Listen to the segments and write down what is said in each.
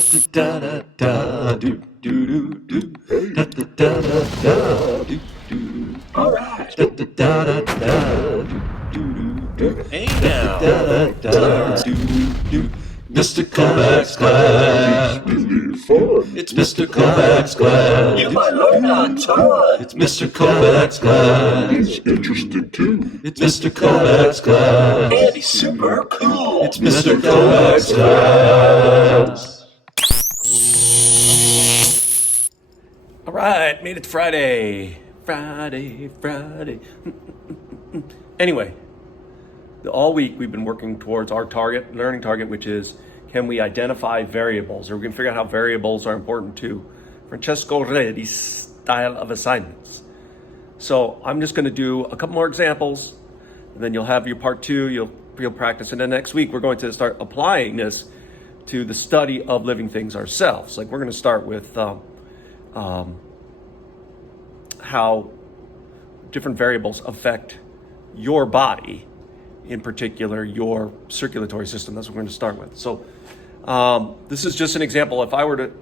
da da da do do do do da da da da do do. All right. Da da da da do do do. Hey now. Da da da do do. Mr. Kovacs class. It's really fun. It's Mr. Kovacs class. You might learn a ton. It's Mr. Kovacs class. It's interesting too. It's Mr. Kovacs class. And he's super cool. It's Mr. Kovacs class. All right, made it to Friday. Friday. Anyway, all week we've been working towards our learning target, which is, can we identify variables? Or we can figure out how variables are important to Francesco Redi's style of assignments. So I'm just gonna do a couple more examples, and then you'll have your part two, you'll practice. And then next week, we're going to start applying this to the study of living things ourselves. Like we're gonna start with how different variables affect your body, in particular your circulatory system. That's what we're going to start with. So this is just an example. If I were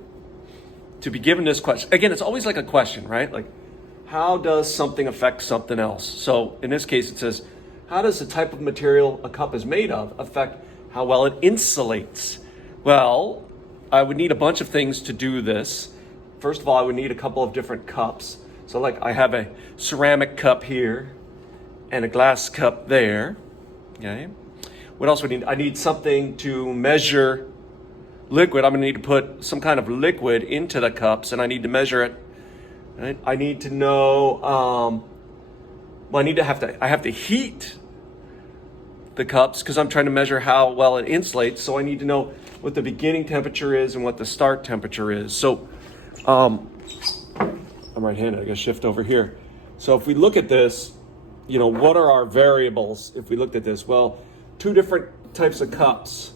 to be given this question, again, it's always like a question, right? Like, how does something affect something else? So in this case, it says, how does the type of material a cup is made of affect how well it insulates? Well, I would need a bunch of things to do this. First of all, I would need a couple of different cups. So like I have a ceramic cup here and a glass cup there, okay? What else would I need? I need something to measure liquid. I'm gonna need to put some kind of liquid into the cups and I need to measure it. Right? I need to know, I have to heat the cups because I'm trying to measure how well it insulates. So I need to know what the beginning temperature is and what the start temperature is. So, I'm right-handed, I gotta shift over here. So if we look at this, what are our variables if we looked at this? Well, two different types of cups.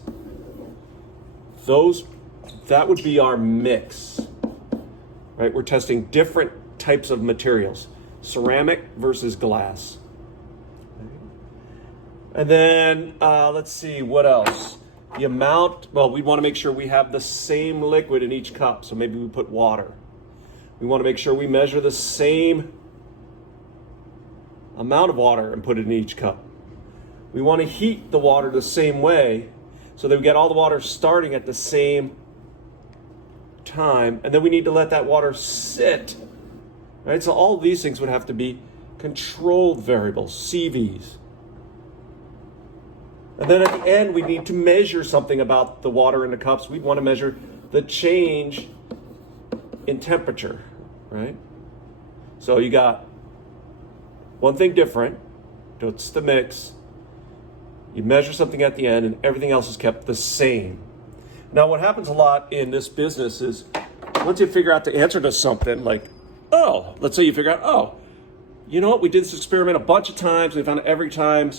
That would be our mix, right? We're testing different types of materials, ceramic versus glass. And then, let's see, what else? The amount, we wanna make sure we have the same liquid in each cup. So maybe we put water. We want to make sure we measure the same amount of water and put it in each cup. We want to heat the water the same way so that we get all the water starting at the same time. And then we need to let that water sit, right? So all of these things would have to be controlled variables, CVs. And then at the end, we need to measure something about the water in the cups. We want to measure the change in temperature, right? So you got one thing different, that's the mix. You measure something at the end and everything else is kept the same. Now what happens a lot in this business is once you figure out the answer to something, like, let's say you figure out, you know what, we did this experiment a bunch of times, we found every time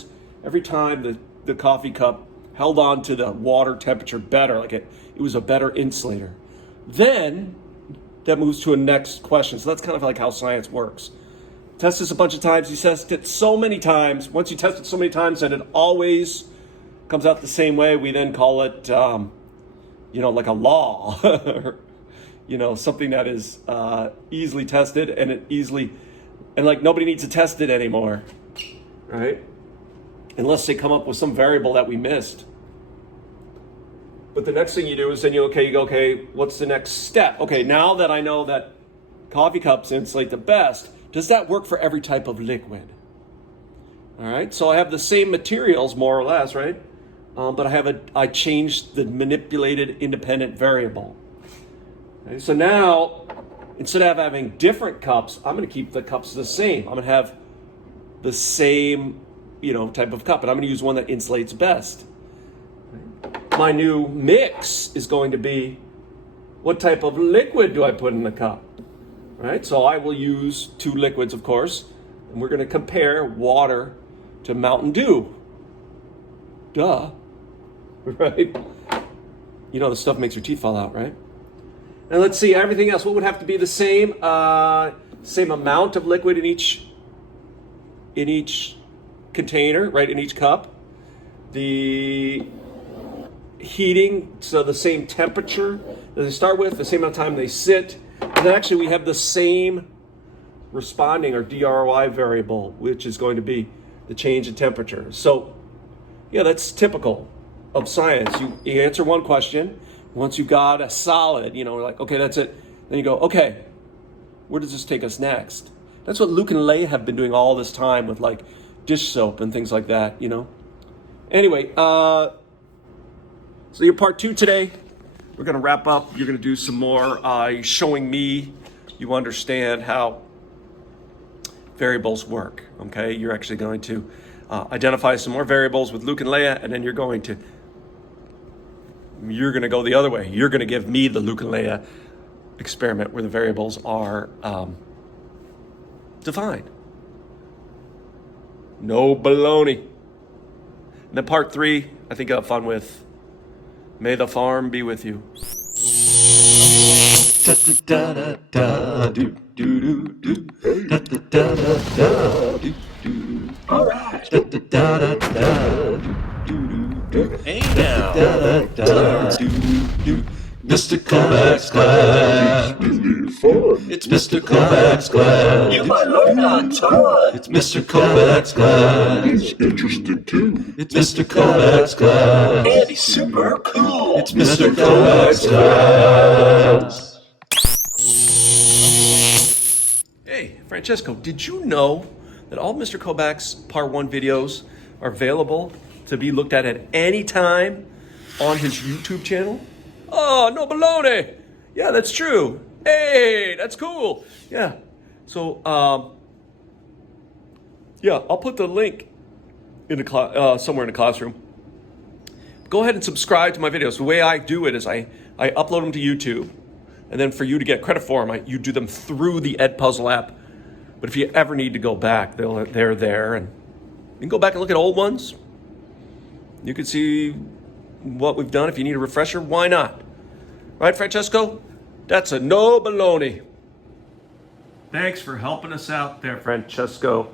the coffee cup held on to the water temperature better, like it was a better insulator. Then that moves to a next question. So that's kind of like how science works. Test this a bunch of times. You test it so many times. Once you test it so many times that it always comes out the same way, we then call it, like a law. Something that is easily tested and like nobody needs to test it anymore, right? Unless they come up with some variable that we missed. But the next thing you do is then you go, what's the next step? Okay, now that I know that coffee cups insulate the best, does that work for every type of liquid? All right, so I have the same materials more or less, right? But I changed the manipulated independent variable. Okay, so now, instead of having different cups, I'm gonna keep the cups the same. I'm gonna have the same, type of cup, and I'm gonna use one that insulates best. My new mix is going to be, what type of liquid do I put in the cup? Right? So I will use two liquids, of course, and we're going to compare water to Mountain Dew. Duh. Right? The stuff makes your teeth fall out, right? And let's see, everything else, what would have to be the same? Same amount of liquid in each container, right, in each cup. The heating, so the same temperature that they start with, the same amount of time they sit. And then actually we have the same responding or DROI variable, which is going to be the change in temperature. So yeah, that's typical of science. You answer one question. Once you've got a solid, like, okay, that's it. Then you go, okay, where does this take us next? That's what Luke and Leia have been doing all this time with like dish soap and things like that, Anyway, so your part 2 today, we're going to wrap up. You're going to do some more showing me you understand how variables work, okay? You're actually going to identify some more variables with Luke and Leia, and then you're going to go the other way. You're going to give me the Luke and Leia experiment where the variables are defined. No baloney. And then part 3, I think I'll have fun with May the Farm Be With You. All right. Hey now. Mr. Kovacs class. It's Mr. Kovacs class. You might learn a ton. It's Mr. Kovacs class. He's interested too. It's Mr. Kovacs class. And he's super cool. It's Mr. Kovacs class. Hey, Francesco, did you know that all Mr. Kovacs Part 1 videos are available to be looked at any time on his YouTube channel? Oh, no baloney. Yeah, that's true. Hey, that's cool. Yeah. So, I'll put the link in the somewhere in the classroom. Go ahead and subscribe to my videos. The way I do it is I upload them to YouTube, and then for you to get credit for them, you do them through the Edpuzzle app. But if you ever need to go back, they're there, and you can go back and look at old ones. You can see what we've done. If you need a refresher, why not? Right, Francesco? That's a no baloney. Thanks for helping us out there, Francesco.